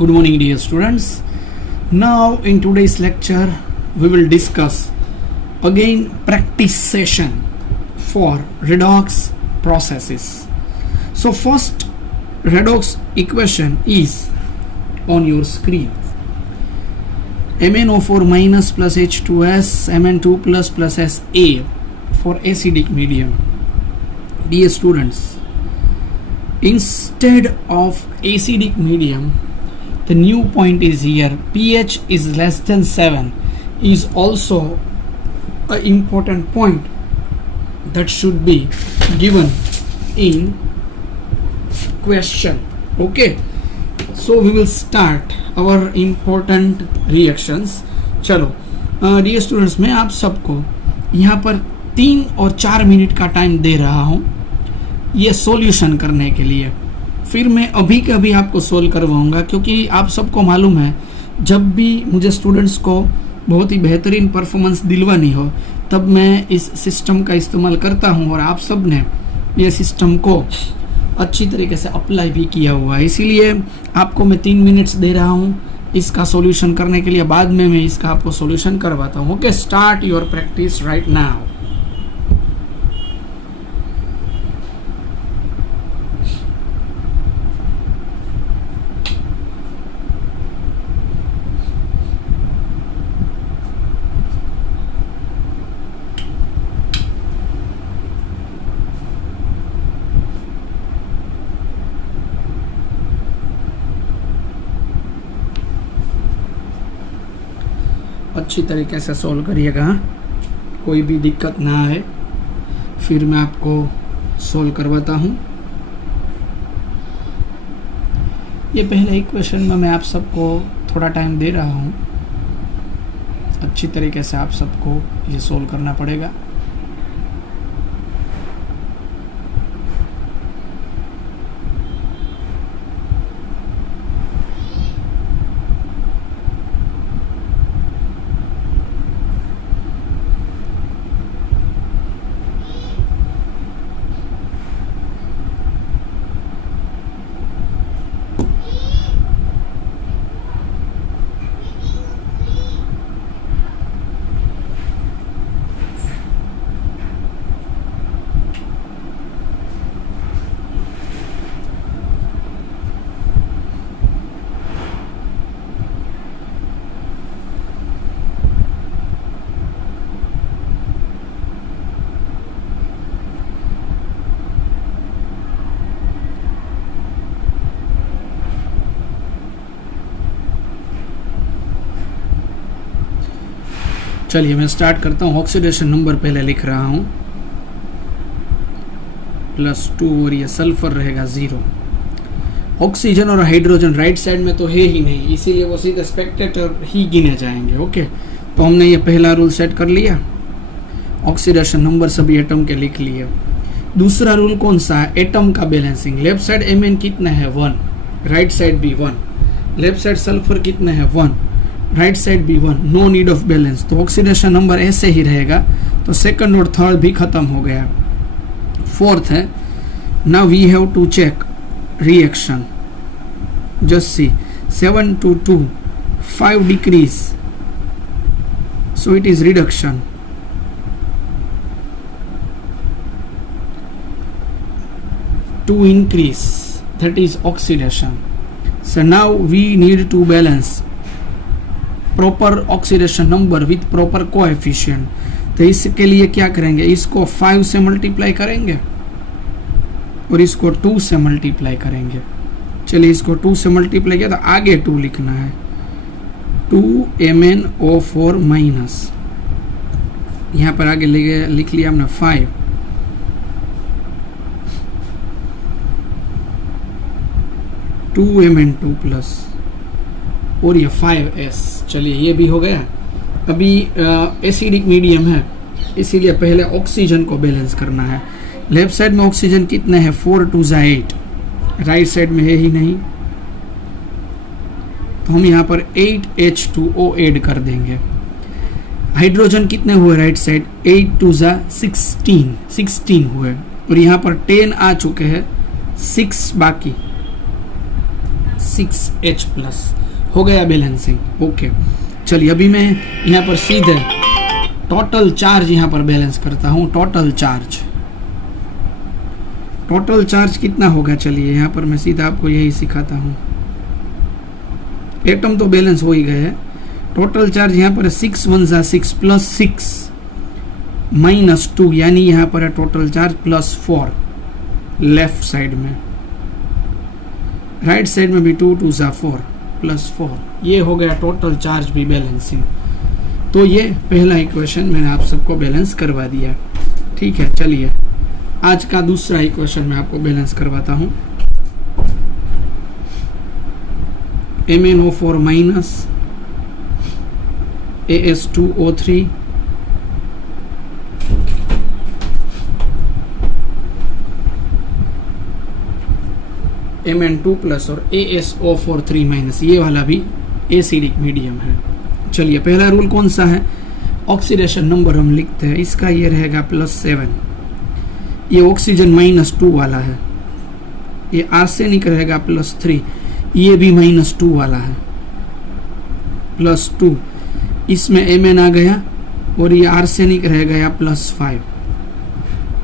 Good morning, dear students. Now, in today's lecture, we will discuss again practice session for redox processes. So, first redox equation is on your screen. MnO4 minus plus H2S Mn2 plus SA for acidic medium. Dear students, instead of acidic medium, the new point is here. pH is less than 7 is also an important point that should be given in question. Okay, so we will start our important reactions. चलो dear students, मैं आप सबको यहाँ पर 3 और 4 minute का time दे रहा हूँ ये सॉल्यूशन करने के लिए. फिर मैं अभी के अभी आपको सोल्व करवाऊंगा, क्योंकि आप सबको मालूम है जब भी मुझे स्टूडेंट्स को बहुत ही बेहतरीन परफॉर्मेंस दिलवानी हो तब मैं इस सिस्टम का इस्तेमाल करता हूं, और आप सब ने ये सिस्टम को अच्छी तरीके से अप्लाई भी किया हुआ है. इसीलिए आपको मैं 3 मिनट्स दे रहा हूं इसका सॉल्यूशन करने के लिए. बाद में मैं इसका आपको सॉल्यूशन करवाता हूं. Okay, start your practice right now. अच्छी तरीके से सॉल्व करिएगा, कोई भी दिक्कत ना आए. फिर मैं आपको सॉल्व करवाता हूँ. ये पहले इक्वेशन में मैं आप सबको थोड़ा टाइम दे रहा हूँ. अच्छी तरीके से आप सबको ये सॉल्व करना पड़ेगा. चलिए मैं स्टार्ट करता हूँ. ऑक्सीडेशन नंबर पहले लिख रहा हूँ +2 और ये सल्फर रहेगा 0. ऑक्सीजन और हाइड्रोजन राइट साइड में तो है ही नहीं, इसीलिए वो सीधे स्पेक्टेटर ही गिने जाएंगे. ओके, तो हमने ये पहला रूल सेट कर लिया. ऑक्सीडेशन नंबर सभी एटम के लिख लिए. दूसरा रूल कौन सा है? एटम का बैलेंसिंग. लेफ्ट साइड Mn कितना है? 1. राइट साइड भी 1. लेफ्ट साइड सल्फर कितना है? 1. राइट साइड भी 1. No need of balance. तो ऑक्सीडेशन नंबर ऐसे ही रहेगा. तो सेकंड और थर्ड भी खत्म हो गया. फोर्थ है, now we have to check reaction. Just see 7 to 2 5 decrease, so it is reduction. To increase, that is oxidation. So now we need to balance proper oxidation number with proper coefficient. तो इसके लिए क्या करेंगे? इसको 5 से multiply करेंगे और इसको 2 से मल्टीप्लाई करेंगे. चलिए इसको 2 से मल्टीप्लाई किया तो आगे 2 लिखना है. 2 MnO4 माइनस, यहाँ पर आगे लिख लिया हमने 5. टू Mn2 प्लस और ये 5S. चलिए ये भी हो गया. अभी एसिडिक मीडियम है, इसीलिए पहले ऑक्सीजन को बैलेंस करना है. लेफ्ट साइड में ऑक्सीजन कितने हैं? 4 2 8. राइट साइड में है ही नहीं, तो हम यहाँ पर 8H2O ऐड कर देंगे. हाइड्रोजन कितने हुए राइट साइड? 8 2 16 हुए, और यहाँ पर 10 आ चुके हैं, 6 बाकी. 6H+, हो गया बैलेंसिंग। ओके चलिए अभी मैं यहाँ पर सीधे टोटल चार्ज यहाँ पर बैलेंस करता हूँ। टोटल चार्ज कितना होगा, चलिए यहाँ पर मैं सीधा आपको यही सिखाता हूँ। एटम तो बैलेंस हो ही गए हैं। टोटल चार्ज यहाँ पर 6 1 जा 6 प्लस 6 माइनस 2, यानी यहाँ पर है total charge plus 4 left side में, राइट साइड में भी 2 2 जा 4 प्लस 4, ये हो गया टोटल चार्ज भी बैलेंसिंग। तो ये पहला इक्वेशन मैंने आप सबको बैलेंस करवा दिया। ठीक है चलिए आज का दूसरा इक्वेशन मैं आपको बैलेंस करवाता हूँ। MnO4 minus AS2O3 Mn2 plus और ASO4 3 माइनस, ये वाला भी एसिडिक मीडियम है। चलिए पहला रूल कौन सा है, ऑक्सीडेशन नंबर हम लिखते हैं, इसका ये रहेगा +7। ये ऑक्सीजन -2 वाला है। ये आर्सेनिक रहेगा +3, ये भी -2 वाला है, +2। इसमें Mn आ गया और ये आर्सेनिक रह गया +5।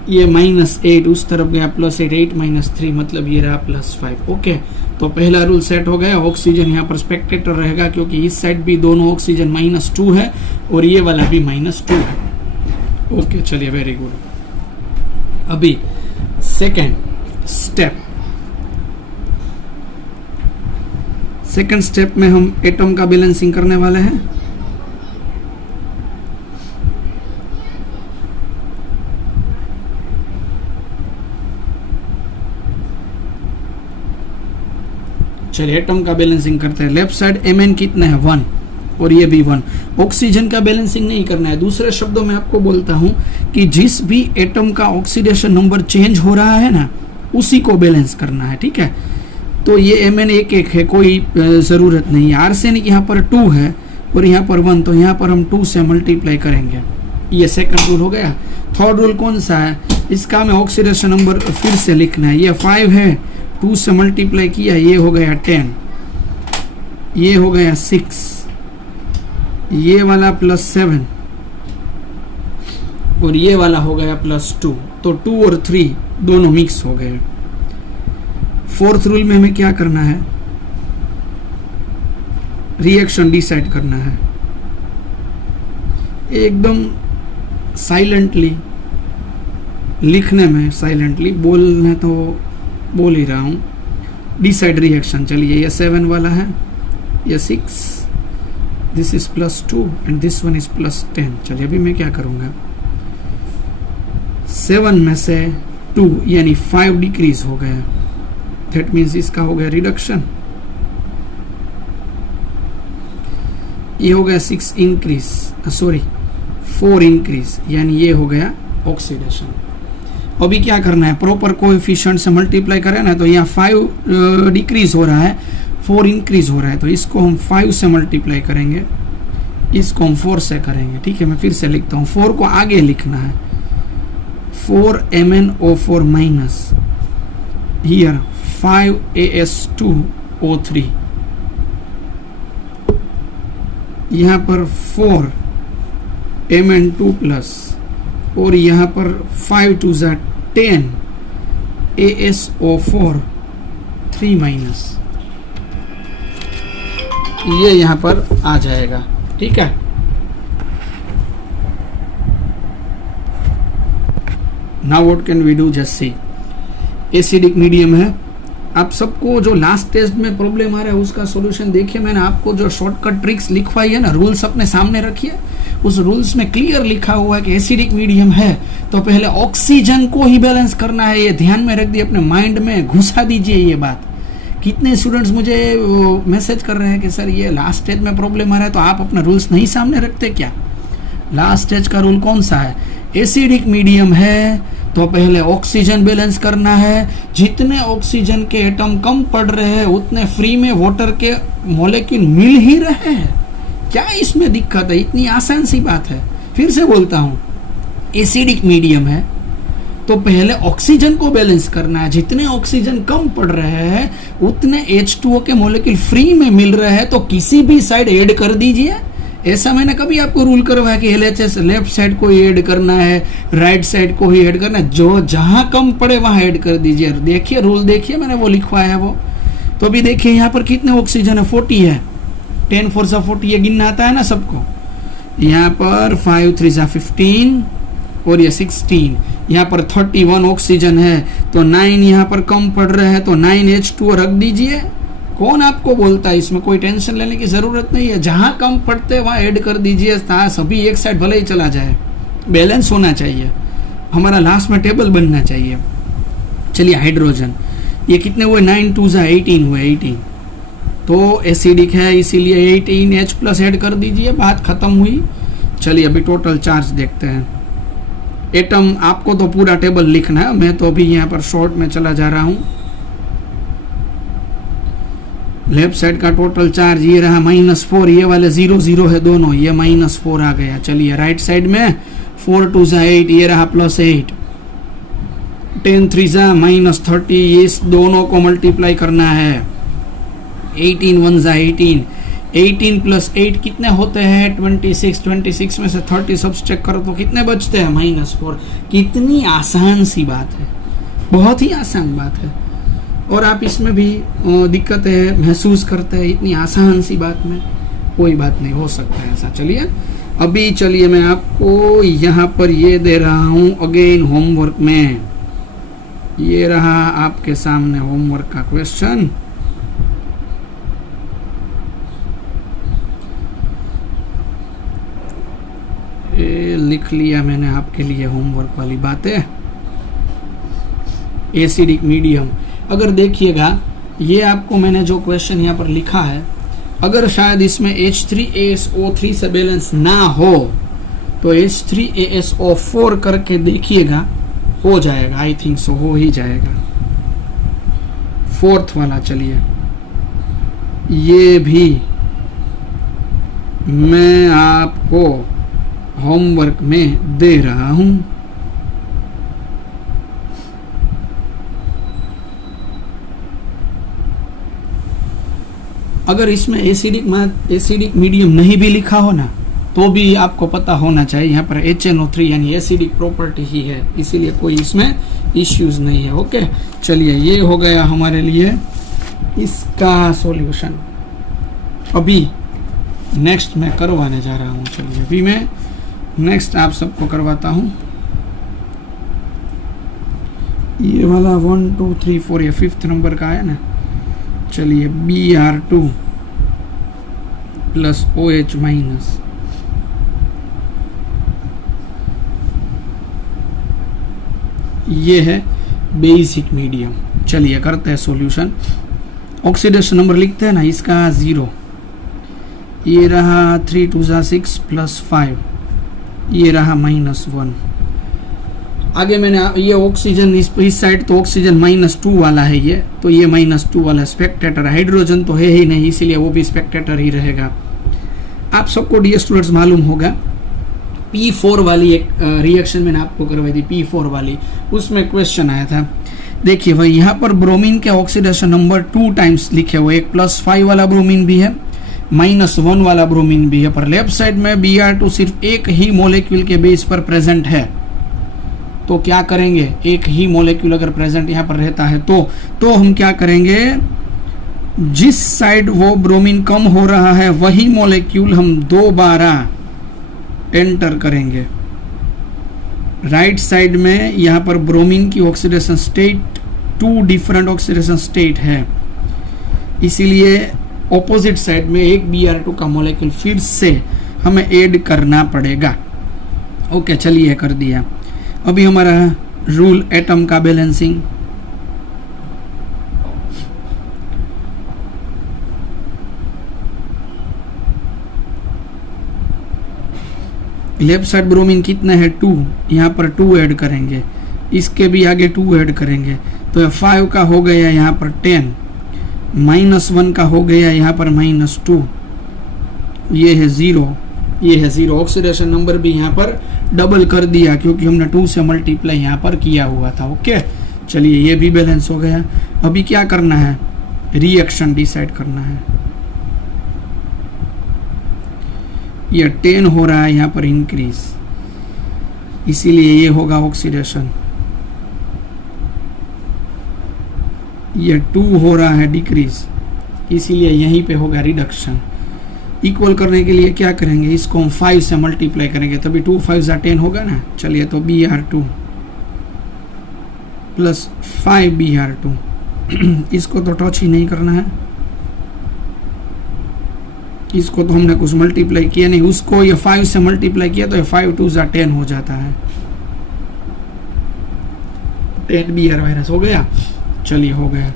ये -8 उस तरफ गया +8, 8 - 3 मतलब ये रहा +5। ओके तो पहला रूल सेट हो गया। ऑक्सीजन यहाँ पर स्पेक्टेटर रहेगा क्योंकि इस साइड भी दोनों ऑक्सीजन -2 है और ये वाला भी -2 है। ओके चलिए वेरी गुड। अभी सेकेंड स्टेप में हम एटम का बैलेंसिंग करने वाले हैं। चलिए एटम का बैलेंसिंग करते हैं। लेफ्ट साइड Mn कितना है 1 और ये भी 1। ऑक्सीजन का बैलेंसिंग नहीं करना है। दूसरे शब्दों में आपको बोलता हूं कि जिस भी एटम का ऑक्सीडेशन नंबर चेंज हो रहा है ना, उसी को बैलेंस करना है। ठीक है तो ये Mn 1 है, कोई ज़रूरत नहीं है। आर्सेनिक यहाँ पर 2 है और यहाँ पर 1, तो यहाँ पर हम 2 से मल्टीप्लाई करेंगे। ये सेकंड रूल हो गया। थर्ड रूल कौन सा है, इसका हमें ऑक्सीडेशन नंबर फिर से लिखना है। ये 5 है, 2 से मल्टीप्लाई किया, ये हो गया 10, ये हो गया 6, ये वाला +7 और ये वाला हो गया +2। तो 2 और 3 दोनों मिक्स हो गए। फोर्थ रूल में हमें क्या करना है, रिएक्शन डिसाइड करना है। एकदम साइलेंटली लिखने में, साइलेंटली बोलने तो बोल ही रहा हूँ। Decide reaction. चलिए ये 7 वाला है, ये 6, this is +2 and this one is +10। चलिए अभी मैं क्या करूँगा, 7 में से 2 यानी 5 डिक्रीज हो गया। दैट मीन्स इसका हो गया रिडक्शन। ये हो गया 6 इंक्रीज, सॉरी 4 इंक्रीज, यानी ये हो गया ऑक्सीडेशन। अभी क्या करना है, प्रॉपर कोएफिशिएंट से मल्टीप्लाई करें ना, तो यहाँ 5 डिक्रीज हो रहा है, 4 इंक्रीज हो रहा है, तो इसको हम 5 से मल्टीप्लाई करेंगे, इसको हम 4 से करेंगे। ठीक है मैं फिर से लिखता हूँ, 4 को आगे लिखना है। 4 MnO4 माइनस, हियर 5 AS2O3, यहाँ पर 4 Mn2 प्लस और यहाँ पर 5 2 जा 10 ASO4 3 माइनस, ये यहाँ पर आ जाएगा। ठीक है now what can we do, just see. Acidic medium है। आप सबको जो लास्ट टेस्ट में प्रॉब्लम आ रहा है उसका सॉल्यूशन देखिए। मैंने आपको जो शॉर्टकट ट्रिक्स लिखवाई है ना, रूल्स अपने सामने रखिए। उस रूल्स में क्लियर लिखा हुआ है कि एसिडिक मीडियम है तो पहले ऑक्सीजन को ही बैलेंस करना है। ये ध्यान में रख दिए, अपने माइंड में घुसा दीजिए ये बात। कितने स्टूडेंट्स मुझे मैसेज कर रहे हैं कि सर ये लास्ट स्टेज में प्रॉब्लम आ रहा है, तो आप अपना रूल्स नहीं सामने रखते क्या? लास्ट स्टेज का रूल कौन सा है? एसिडिक मीडियम है तो पहले ऑक्सीजन बैलेंस करना है। जितने ऑक्सीजन के एटम कम पड़ रहे हैं उतने फ्री में वाटर के मॉलिक्यूल मिल ही रहे हैं। क्या इसमें दिक्कत है? इतनी आसान सी बात है। फिर से बोलता हूँ, एसिडिक मीडियम है तो पहले ऑक्सीजन को बैलेंस करना है। जितने ऑक्सीजन कम पड़ रहे हैं उतने H2O के मॉलिक्यूल फ्री में मिल रहे हैं, तो किसी भी साइड ऐड कर दीजिए। ऐसा मैंने कभी आपको रूल करवाया कि LHS लेफ्ट साइड को ही ऐड करना है, राइट साइड को ही ऐड करना है, जो जहां कम पड़े वहां ऐड कर दीजिए। देखिए रूल देखिए, मैंने वो लिखवाया है वो। तो अभी देखिए यहाँ पर कितने ऑक्सीजन है, 40 है। 10 4 सा 40 ये गिनना आता है ना सबको। यहाँ पर 5 3 सा 15 और ये 16, यहाँ पर 31 ऑक्सीजन है, तो 9 यहाँ पर कम पड़ रहे हैं, तो 9 H2O रख दीजिए। कौन आपको बोलता है, इसमें कोई टेंशन लेने की जरूरत नहीं है। जहां कम पड़ते हैं वहां ऐड कर दीजिए, सभी एक साइड भले ही चला जाए, बैलेंस होना चाहिए। हमारा लास्ट में टेबल बनना चाहिए। चलिए हाइड्रोजन, ये कितने हुए, 9 2 सा 18 हुए, 18 तो एसिडिक है, इसीलिए 18H प्लस ऐड कर दीजिए, बात खत्म हुई। चलिए अभी टोटल चार्ज देखते हैं। एटम आपको तो पूरा टेबल लिखना है, मैं तो अभी यहाँ पर शॉर्ट में चला जा रहा हूँ। लेफ्ट साइड का टोटल चार्ज ये रहा -4, ये वाले 0 0 है दोनों, ये -4 आ गया। चलिए राइट साइड में 4 2 सा 8, ये रहा +8, 10 3 सा -30, इस दोनों को मल्टीप्लाई करना है। 18 1 सा 18, 18 + 8 कितने होते हैं, 26, 26 में से 30 सब्सट्रैक्ट करो तो कितने बचते हैं, -4। कितनी आसान सी बात है, बहुत ही आसान बात है। और आप इसमें भी दिक्कतें महसूस करते हैं, इतनी आसान सी बात में कोई बात नहीं, हो सकता है ऐसा। चलिए अभी चलिए मैं आपको यहाँ पर ये दे रहा हूँ अगेन होमवर्क में। ये रहा आपके सामने होमवर्क का क्वेश्चन। लिख लिया मैंने आपके लिए होमवर्क वाली बातें। एसिडिक मीडियम, अगर देखिएगा ये आपको मैंने जो क्वेश्चन यहाँ पर लिखा है, अगर शायद इसमें H3ASO3 से बैलेंस ना हो तो H3ASO4 करके देखिएगा, हो जाएगा। आई थिंक सो हो ही जाएगा। 4th वाला चलिए ये भी मैं आपको होमवर्क में दे रहा हूं। अगर इसमें एसिडिक मीडियम नहीं भी लिखा हो ना तो भी आपको पता होना चाहिए, यहाँ पर HNO3 यानी एसिडिक प्रॉपर्टी ही है, इसीलिए कोई इसमें इश्यूज नहीं है। ओके चलिए ये हो गया हमारे लिए इसका सॉल्यूशन। अभी नेक्स्ट मैं करवाने जा रहा हूँ। चलिए अभी मैं नेक्स्ट आप सबको करवाता हूँ। ये वाला 1 2 3 4 ये 5th नंबर का है ना। चलिए Br2 + OH-, ये है बेसिक मीडियम। चलिए करते हैं सॉल्यूशन। ऑक्सीडेशन नंबर लिखते हैं ना, इसका 0, ये रहा 3 2 सा 6 + 5, ये रहा -1। आगे मैंने ये ऑक्सीजन इस साइड तो ऑक्सीजन -2 वाला है, ये तो ये -2 वाला स्पेक्टेटर। हाइड्रोजन तो है ही नहीं, इसीलिए वो भी स्पेक्टेटर ही रहेगा। आप सबको डियर स्टूडेंट्स मालूम होगा P4 वाली एक रिएक्शन मैंने आपको करवाई थी, P4 वाली, उसमें क्वेश्चन आया था। देखिए भाई यहाँ पर ब्रोमीन के ऑक्सीडेशन नंबर 2 टाइम्स लिखे हुए, एक +5 वाला ब्रोमीन भी है, -1 वाला ब्रोमीन भी है, पर लेफ्ट साइड में Br2 सिर्फ एक ही मॉलिक्यूल के बेस पर प्रेजेंट है। तो क्या करेंगे, एक ही मॉलिक्यूल अगर प्रेजेंट यहाँ पर रहता है तो हम क्या करेंगे, जिस साइड वो ब्रोमीन कम हो रहा है वही मॉलिक्यूल हम दोबारा एंटर करेंगे। राइट साइड में यहाँ पर ब्रोमीन की oxidation state 2 different oxidation state है, इसीलिए ऑपोजिट साइड में एक Br2 का मॉलिक्यूल फिर से हमें ऐड करना पड़ेगा। ओके चलिए कर दिया। अभी हमारा रूल एटम का बैलेंसिंग। लेफ्ट साइड ब्रोमीन कितने हैं, 2, यहाँ पर 2 ऐड करेंगे, इसके भी आगे 2 ऐड करेंगे, तो 5 का हो गया यहाँ पर 10, -1 का हो गया यहाँ पर -2, ये है 0, ये है 0। ऑक्सीडेशन नंबर भी यहाँ पर डबल कर दिया क्योंकि हमने 2 से मल्टीप्लाई यहाँ पर किया हुआ था। ओके, चलिए ये भी बैलेंस हो गया। अभी क्या करना है, रिएक्शन डिसाइड करना है। ये 10 हो रहा है यहाँ पर इंक्रीज, इसीलिए ये होगा ऑक्सीडेशन। ये 2 हो रहा है डिक्रीज, इसीलिए यहीं पे होगा रिडक्शन। इक्वल करने के लिए क्या करेंगे, इसको हम 5 से मल्टीप्लाई करेंगे तभी 2 5 = 10 होगा ना। चलिए तो Br2 प्लस 5 Br2 इसको तो टच ही नहीं करना है, इसको तो हमने कुछ मल्टीप्लाई किया नहीं, उसको ये 5 से मल्टीप्लाई किया तो ये 5 2 = 10 हो जाता है। 10 Br माइनस हो गया। चलिए हो गया।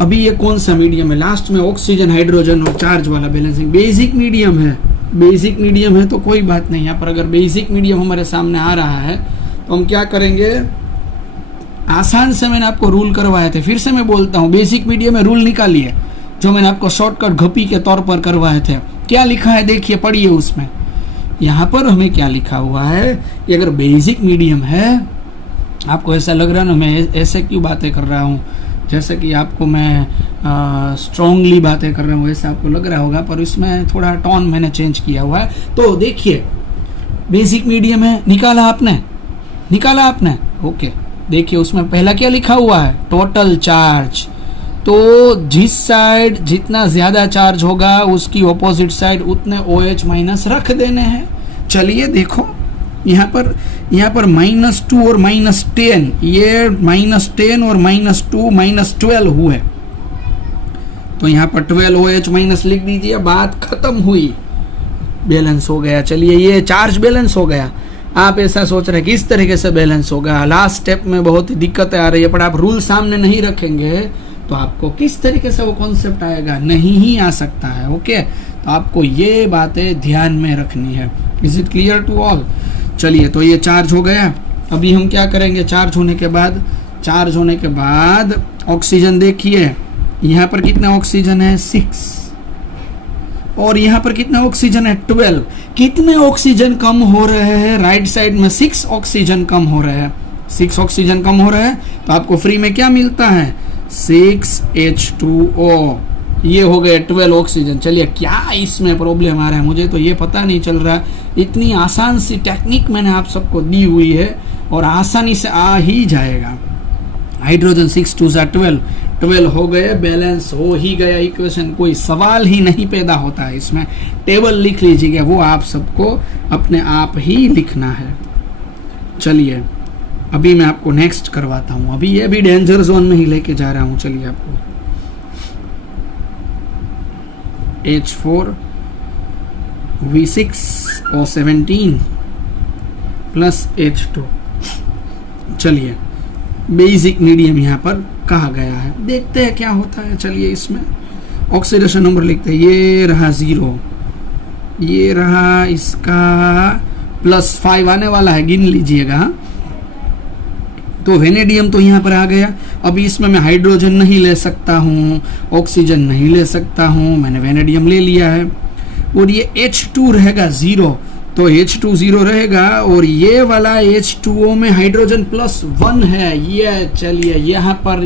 अभी ये कौन सा मीडियम है, लास्ट में ऑक्सीजन हाइड्रोजन और चार्ज वाला बैलेंसिंग। बेसिक मीडियम है, बेसिक मीडियम है तो कोई बात नहीं। यहाँ पर अगर बेसिक मीडियम हमारे सामने आ रहा है तो हम क्या करेंगे, आसान से मैंने आपको रूल करवाए थे, फिर से मैं बोलता हूँ, बेसिक मीडियम में रूल निकालिए जो मैंने आपको शॉर्टकट घपी के तौर पर करवाए थे। क्या लिखा है देखिए, पढ़िए उसमें। यहाँ पर हमें क्या लिखा हुआ है, ये अगर बेसिक मीडियम है, आपको ऐसा लग रहा है ना मैं ऐसे क्यों बातें कर रहा हूँ, जैसे कि आपको मैं स्ट्रांगली बातें कर रहा हूँ ऐसा आपको लग रहा होगा, पर इसमें थोड़ा टोन मैंने चेंज किया हुआ है। तो देखिए बेसिक मीडियम है, निकाला आपने, ओके। देखिए उसमें पहला क्या लिखा हुआ है, टोटल चार्ज। तो जिस साइड जितना ज़्यादा चार्ज होगा उसकी ऑपोजिट साइड उतने OH माइनस रख देने हैं। चलिए देखो यहाँ पर -2 और -10, ये -10 और -2 -12 हुए, तो यहाँ पर 12 OH माइनस लिख दीजिए, बात खत्म हुई, बैलेंस हो गया। चलिए ये चार्ज बैलेंस हो गया। आप ऐसा सोच रहे हैं किस तरीके से बैलेंस होगा, लास्ट स्टेप में बहुत दिक्कतें आ रही है, पर आप रूल सामने नहीं रखेंगे तो आपको किस तरीके से वो कॉन्सेप्ट आएगा, नहीं ही आ सकता है। ओके, तो आपको ये बातें ध्यान में रखनी है। Is it clear to all? चलिए तो ये चार्ज हो गया। अभी हम क्या करेंगे, चार्ज होने के बाद ऑक्सीजन देखिए, यहाँ पर कितना ऑक्सीजन है 6, और यहाँ पर कितना ऑक्सीजन है 12। कितने ऑक्सीजन कम हो रहे हैं, राइट साइड में 6 ऑक्सीजन कम हो रहे हैं। 6 ऑक्सीजन कम हो रहे हैं तो आपको फ्री में क्या मिलता है, 6H2O। ये हो गए 12 ऑक्सीजन। चलिए क्या इसमें प्रॉब्लम आ रहा है, मुझे तो ये पता नहीं चल रहा। इतनी आसान सी टेक्निक मैंने आप सबको दी हुई है और आसानी से आ ही जाएगा। हाइड्रोजन 6 2 = 12 हो गए, बैलेंस हो ही गया इक्वेशन, कोई सवाल ही नहीं पैदा होता है इसमें। टेबल लिख लीजिएगा, वो आप सबको अपने आप ही लिखना है। चलिए अभी मैं आपको नेक्स्ट करवाता हूँ, अभी ये भी डेंजर जोन में ही लेके जा रहा हूँ। चलिए आपको H4V6O17 प्लस H2। चलिए बेसिक मीडियम यहाँ पर कहा गया है, देखते हैं क्या होता है। चलिए इसमें ऑक्सीडेशन नंबर लिखते हैं, ये रहा 0, ये रहा इसका +5 आने वाला है, गिन लीजिएगा। तो वेनेडियम तो यहाँ पर आ गया। अभी इसमें मैं हाइड्रोजन नहीं ले सकता हूँ, ऑक्सीजन नहीं ले सकता हूँ, मैंने वेनेडियम ले लिया है। और ये H2 रहेगा 0, तो H2 0 रहेगा, और ये वाला H2O में हाइड्रोजन +1 है। ये चलिए यहाँ पर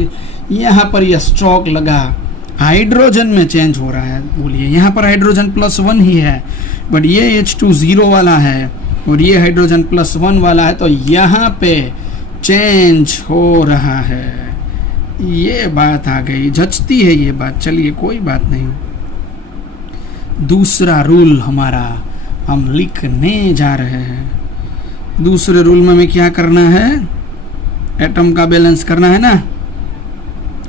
यह स्ट्रोक लगा, हाइड्रोजन में चेंज हो रहा है। बोलिए यहाँ पर हाइड्रोजन +1 ही है, बट ये H2 0 वाला है और ये हाइड्रोजन +1 वाला है, तो यहाँ पे चेंज हो रहा है। ये बात आ गई, जचती है ये बात। चलिए कोई बात नहीं। दूसरा रूल हमारा हम लिखने जा रहे हैं। दूसरे रूल में हमें क्या करना है, एटम का बैलेंस करना है ना,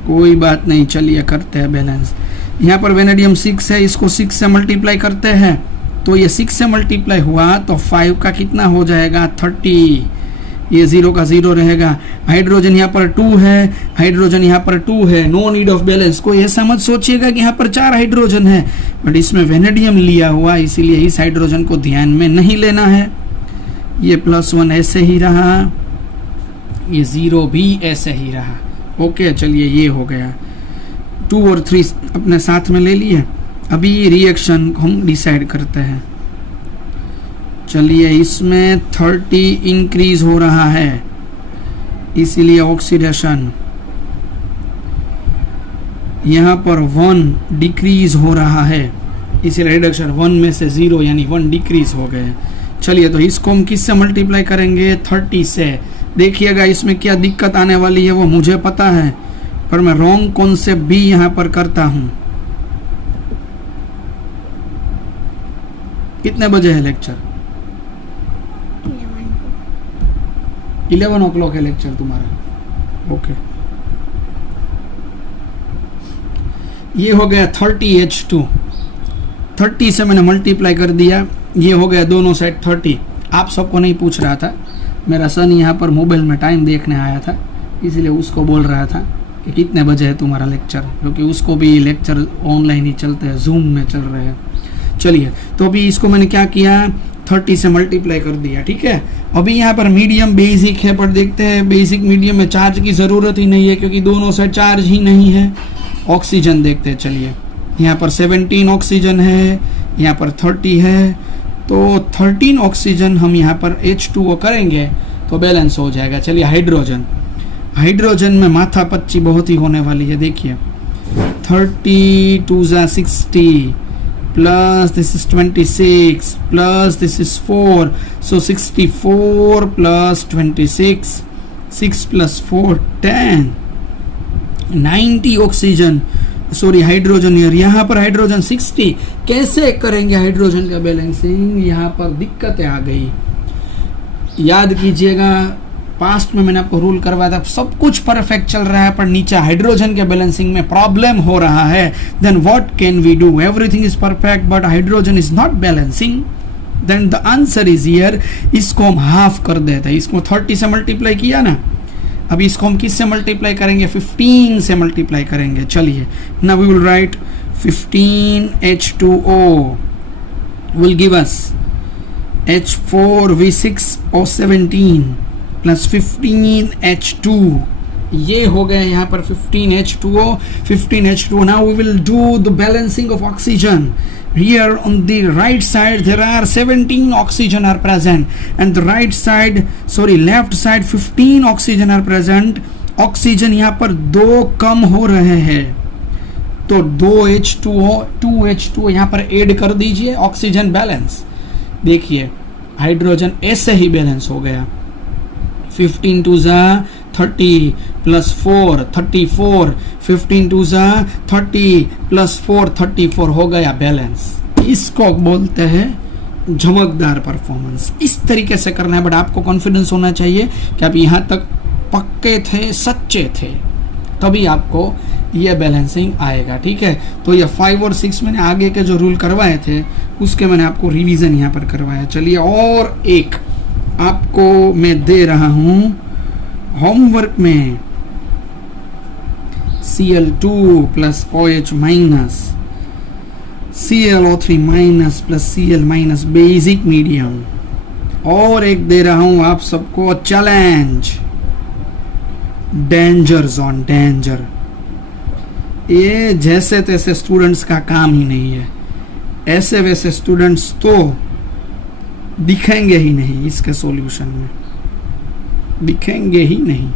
कोई बात नहीं। चलिए करते हैं बैलेंस। यहाँ पर वेनेडियम 6 है, इसको 6 से मल्टीप्लाई करते हैं, तो ये 6 से मल्टीप्लाई हुआ तो 5 का कितना हो जाएगा 30, ये 0 का 0 रहेगा। हाइड्रोजन यहाँ पर 2 है, हाइड्रोजन यहाँ पर 2 है, नो नीड ऑफ बैलेंस। कोई ऐसा मत सोचिएगा कि यहाँ पर 4 हाइड्रोजन है, बट इसमें वेनेडियम लिया हुआ, इसीलिए इस हाइड्रोजन को ध्यान में नहीं लेना है। ये +1 ऐसे ही रहा, ये 0 भी ऐसे ही रहा। ओके चलिए ये हो गया। 2 और 3 अपने साथ में ले लिए। अभी रिएक्शन हम डिसाइड करते हैं। चलिए इसमें 30 इंक्रीज हो रहा है, इसीलिए ऑक्सीडेशन। यहाँ पर 1 डिक्रीज हो रहा है, इसीलिए रिडक्शन। 1 में से 0 यानी 1 डिक्रीज हो गए। चलिए तो इसको हम किससे मल्टीप्लाई करेंगे? 30 से। देखिएगा इसमें क्या दिक्कत आने वाली है वो मुझे पता है, पर मैं रॉन्ग कॉन्सेप्ट भी यहाँ पर करता हूँ। कितने बजे है लेक्चर? 11 o'clock है लेक्चर तुम्हारा। ओके, ये हो गया 30H2। 30 से मैंने मल्टीप्लाई कर दिया, ये हो गया दोनों साइड 30। आप सबको नहीं पूछ रहा था, मेरा सन यहाँ पर मोबाइल में टाइम देखने आया था, इसलिए उसको बोल रहा था कि कितने बजे है तुम्हारा लेक्चर, क्योंकि उसको भी लेक्चर ऑनलाइन ही चलते हैं, जूम में चल रहे हैं। चलिए तो अभी इसको मैंने क्या किया, 30 से मल्टीप्लाई कर दिया। ठीक है, अभी यहाँ पर मीडियम बेसिक है, पर देखते हैं बेसिक मीडियम में चार्ज की ज़रूरत ही नहीं है, क्योंकि दोनों साइड चार्ज ही नहीं है। ऑक्सीजन देखते हैं। चलिए यहाँ पर 17 ऑक्सीजन है, यहाँ पर 30 है, तो 13 ऑक्सीजन हम यहाँ पर H2O करेंगे तो बैलेंस हो जाएगा। चलिए हाइड्रोजन, हाइड्रोजन में माथा पच्ची बहुत ही होने वाली है। देखिए 30 2 60 plus this is 26 plus this is 4, so 64 plus 26, 6 plus 4 10, 90 oxygen, sorry hydrogen. यहाँ पर हाइड्रोजन 60। कैसे करेंगे हाइड्रोजन का बैलेंसिंग? यहाँ पर दिक्कतें आ गई। याद कीजिएगा पास्ट में मैंने आपको रूल करवाया था, सब कुछ परफेक्ट चल रहा है, पर नीचे हाइड्रोजन के बैलेंसिंग में प्रॉब्लम हो रहा है। Then what can we do? Everything is perfect but hydrogen is not balancing. Then the answer is here, इसको हम हाफ कर देते हैं। इसको 30 से मल्टीप्लाई किया ना, अब इसको हम किस से मल्टीप्लाई करेंगे? 15 से मल्टीप्लाई करेंगे। चलिए now we will write 15H2O will give us H4V6O17 plus 15H2। ये हो गया यहाँ पर 15H2O, 15H2O। Now we will do the balancing of oxygen. Here on the right side there are 17 oxygen are present, and the right side, sorry left side 15 oxygen are present. Oxygen यहाँ पर 2 कम हो रहे हैं, तो 2H2O 2H2O यहाँ पर add कर दीजिए, ऑक्सीजन बैलेंस। देखिए हाइड्रोजन ऐसे ही बैलेंस हो गया। 15 2 30 प्लस 4 34, 15 2 30 प्लस 4 34 हो गया बैलेंस। इसको बोलते हैं झमकदार परफॉर्मेंस। इस तरीके से करना है, बट आपको कॉन्फिडेंस होना चाहिए कि आप यहाँ तक पक्के थे, सच्चे थे, तभी आपको ये बैलेंसिंग आएगा। ठीक है, तो ये 5 और 6 मैंने आगे के जो रूल करवाए थे उसके मैंने आपको रिवीजन यहाँ पर करवाया। चलिए और एक आपको मैं दे रहा हूं होमवर्क में, Cl2 plus OH minus ClO3 minus plus Cl minus basic medium. और एक दे रहा हूं आप सबको चैलेंज, डेंजर जोन, डेंजर। ये जैसे तैसे स्टूडेंट्स का काम ही नहीं है, ऐसे वैसे स्टूडेंट्स तो दिखेंगे ही नहीं इसके सॉल्यूशन में, दिखेंगे ही नहीं।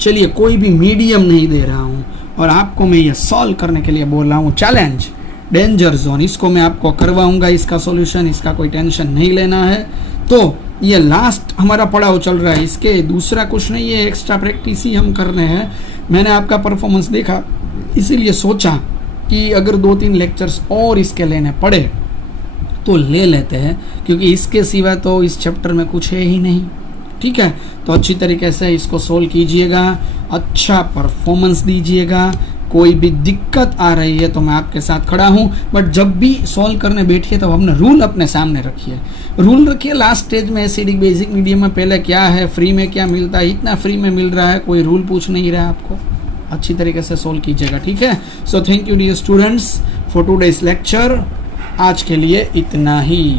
चलिए कोई भी मीडियम नहीं दे रहा हूं और आपको मैं ये सॉल्व करने के लिए बोल रहा हूं चैलेंज, डेंजर जोन। इसको मैं आपको करवाऊंगा, इसका सॉल्यूशन, इसका कोई टेंशन नहीं लेना है। तो ये लास्ट हमारा पड़ाव चल रहा है, इसके दूसरा कुछ नहीं है, एक्स्ट्रा प्रैक्टिस ही हम कर रहे हैं। मैंने आपका परफॉर्मेंस देखा, इसीलिए सोचा कि अगर 2-3 लेक्चर्स और इसके लेने पड़े तो ले लेते हैं, क्योंकि इसके सिवा तो इस चैप्टर में कुछ है ही नहीं। ठीक है, तो अच्छी तरीके से इसको सोल्व कीजिएगा, अच्छा परफॉर्मेंस दीजिएगा। कोई भी दिक्कत आ रही है तो मैं आपके साथ खड़ा हूं, बट जब भी सॉल्व करने बैठिए तब हमने रूल अपने सामने रखिए, रूल रखिए। लास्ट स्टेज में एसिडिक बेसिक मीडियम में पहले क्या है, फ्री में क्या मिलता है, इतना फ्री में मिल रहा है, कोई रूल पूछ नहीं रहा है आपको। अच्छी तरीके से सोल्व कीजिएगा। ठीक है, so thank you dear students for today's lecture. आज के लिए इतना ही।